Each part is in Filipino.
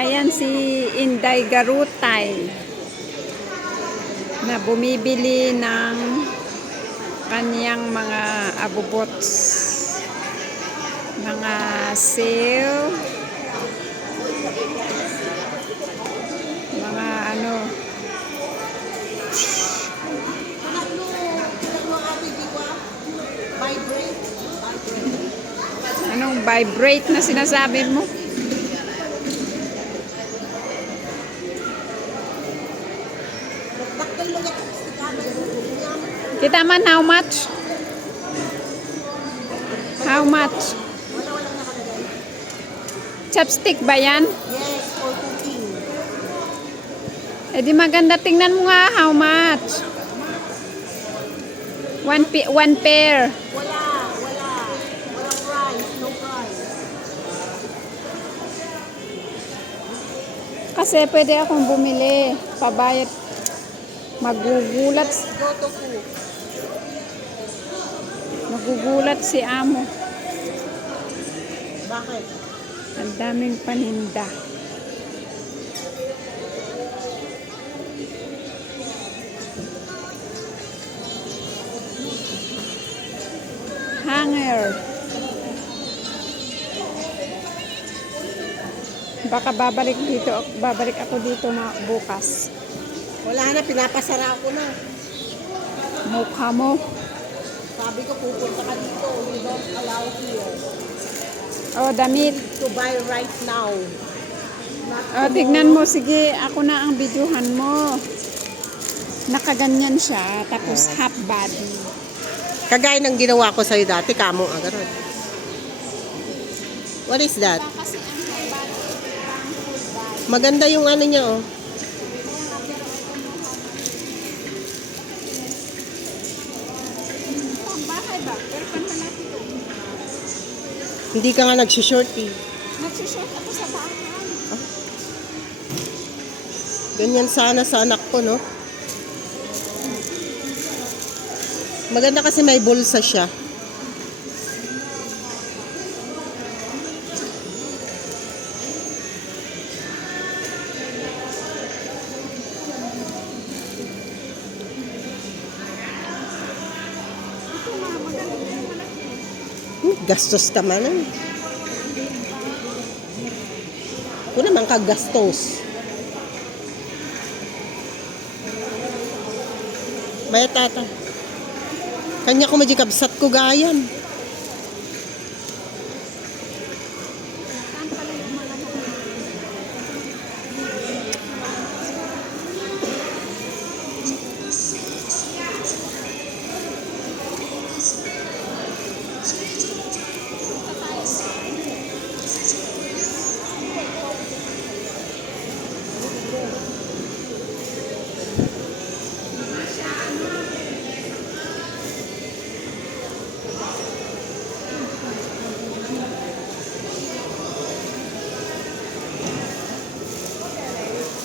Ayan si Inday Garutay na bumibili ng kanyang mga abubots, mga sale, mga ano. Anong vibrate na sinasabi mo? Kita man, how much? How much? Chopstick ba yan? Yes, for cooking. Eh di maganda, tingnan mo nga how much. One pair. Wala price, no price. Kasi pwede akong bumili. Pabayad. Magugulat. Go to cook. Magugulat si amo. Bakit? Ang daming paninda. Hanger. Baka babalik ako dito bukas. Wala na, pinapasara ako na. Mukha mo. Sabi ko, pupunta ka dito. We don't allow here. Oh, damit. To buy right now. Oh, tignan mo. Sige, ako na ang videohan mo. Nakaganyan siya. Tapos half body. Kagaya ng ginawa ko sa'yo dati, kamo agad. What is that? Maganda yung ano niya, oh. Hindi ka nga nag-short eh. Nag-short ako sa bahay. Ganyan sana sa anak ko, no? Maganda kasi may bulsa siya. Gastos ka man. Ako naman kagastos. Maya tata. Kanya ko majikabsat ko gayan.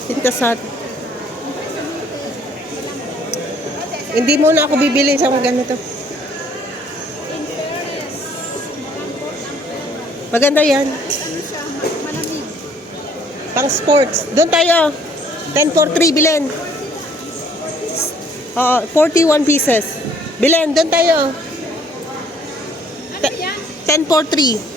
Tintasat. Hindi mo na ako bibili sa ganito. Maganda yan. Pang sports. Doon tayo. 10 for 3 bilhin. 41 pieces. Bilhin, doon tayo. 10 for 3.